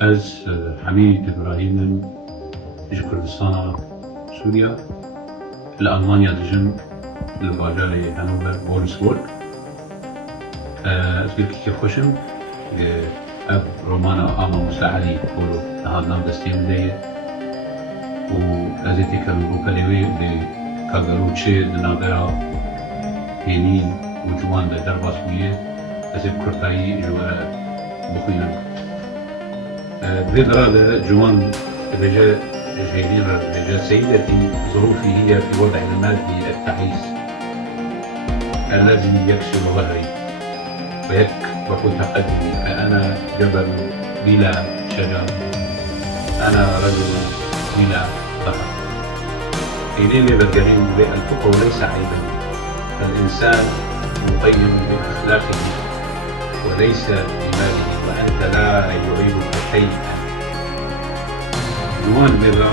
Ez Hamid İbrahim'im ji Kurdistan'a Sûriya li Almanya dijim li bajarê Hanover Wolfsburg. Ez gelekî xweş im ev romana Ama Musaelî goro niha nav destê min de ye û ez ê têkevîbûkarê wê lê kagerûçê di navbera hênî û ciwan de derbas bûye ez ê bi Kurtayî ji we bixwînim. Vê dira de ciwan dibêje ji hênî re dibêje سيدتي ظروفي هي في وضع المادي التعيس الذي يكسر ظهري ويكبح تقدمي فأنا جبل بلا شجر أنا رجل بلا ظهر. إليني بالجريم الفقر ليس عيبا فالإنسان مقيم بأخلاقه وليس بماله وأنت لا يعيبك شيئا. جوان بيضا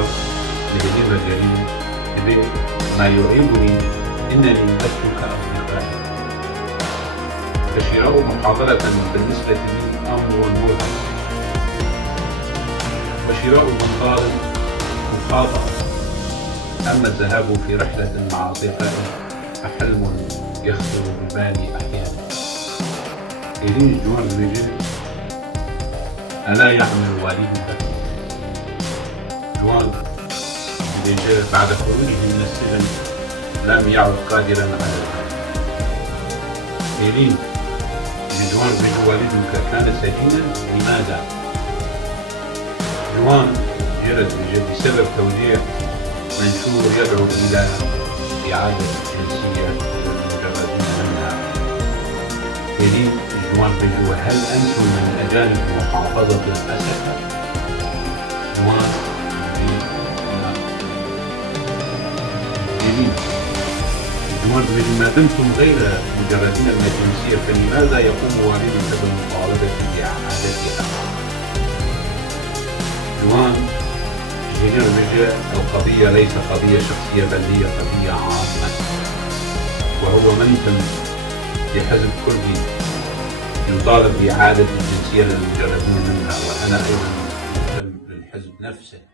لجريم الجريم ما يعيبني إنني لستك أصدقائي. فشراء محاضرة بالنسبة لي أمر مرهق وشراء منقار مخاطرة. أما الذهاب في رحلة مع أصدقائي فحلم يخطر ببالي أحيانا. إلين جوان بيجي ألا يعمل والدك؟ جوان بيجي بعد خروجه من السجن لم يعد قادرا على العمل. إلين جوان بيجي والدك كان سجينا لماذا؟ جوان جرد بيجي بسبب توزيع منشور يدعو إلى إعادة الجنسية للمجردين منها. إلين جوان بيجي هل أنتم من أجانب محافظة الأسد؟ جوان جوان بيجي ما دمتم غير مجردين من الجنسية فلماذا يقوم والدك بالمطالبة بإعادتها؟ جوان جينير بيجي القضية ليس قضية شخصية بل هي قضية عامة وهو منتم لحزب كردي يطالب بإعادة الجنسية للمجردين منها وأنا أيضا مهتم بالحزب نفسه.